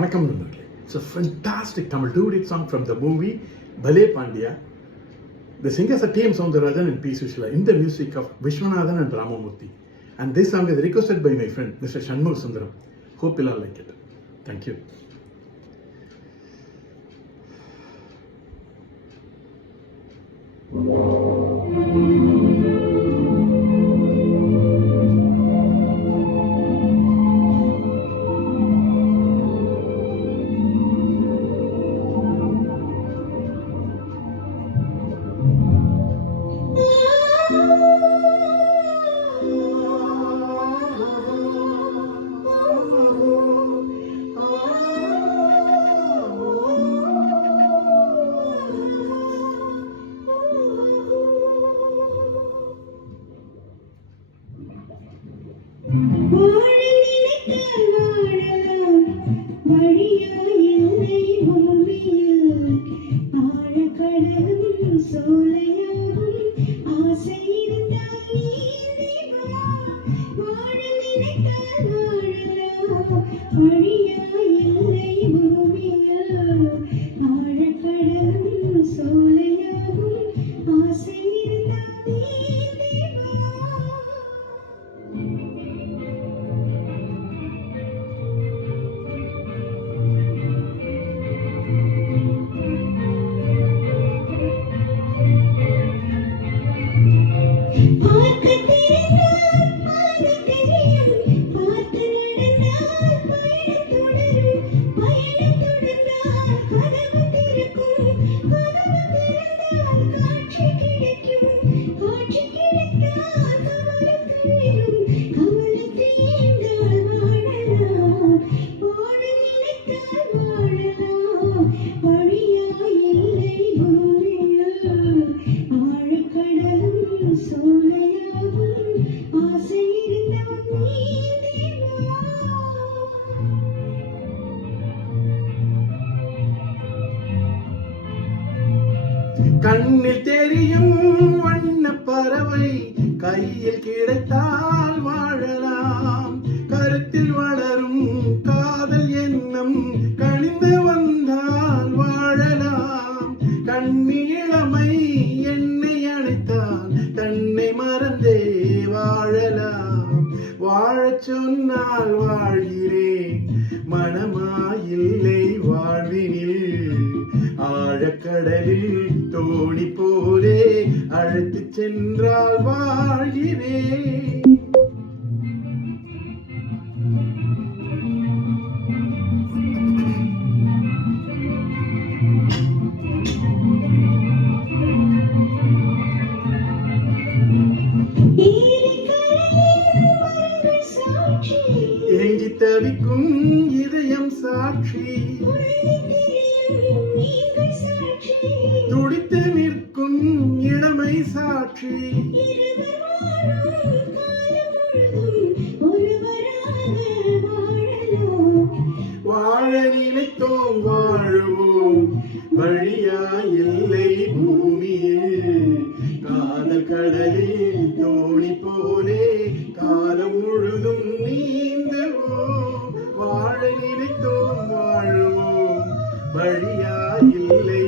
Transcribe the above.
வணக்கம் நண்பர்களே. It's a fantastic Tamil two-minute song from the movie Bale Pandya. The singers are T.M. Soundarajan and P. Sushila in the music of Vishwanathan and Ramamurthy. And this song is requested by my friend Mr. Shanmugh Sundaram. Hope you'll all like it. Thank you. கண்ணில் தெரியும் வண்ண பறவை கையில் கிடைத்தால் வாழலாம். கருத்தில் வளரும் காதல் எண்ணம் கனிந்து வந்தால் வாழலாம். கண்ணீளமை என்னை அணைத்தால் தன்னை மறந்தே வாழலாம். வாழச் சொன்னால் வாழ்கிறேன், மனமாயில்லை வாழ்வினில். ஆழக்கடலில் தோணி போலே அழைத்து சென்றால் வாழ்கிறேன். ஏங்கி தவிக்கும் இதயம் சாட்சி, துடித்து நிற்கும் இளமை சாட்சி. வாழ நினைத்தோம் வாழுவோம், வழியா இல்லை பூமியில். காதல் கடலில் தோணி போலே காலம் முழுதும் நீந்துவோம். வாழ நினைத்தோம் வாழுவோம், வழியா இல்லை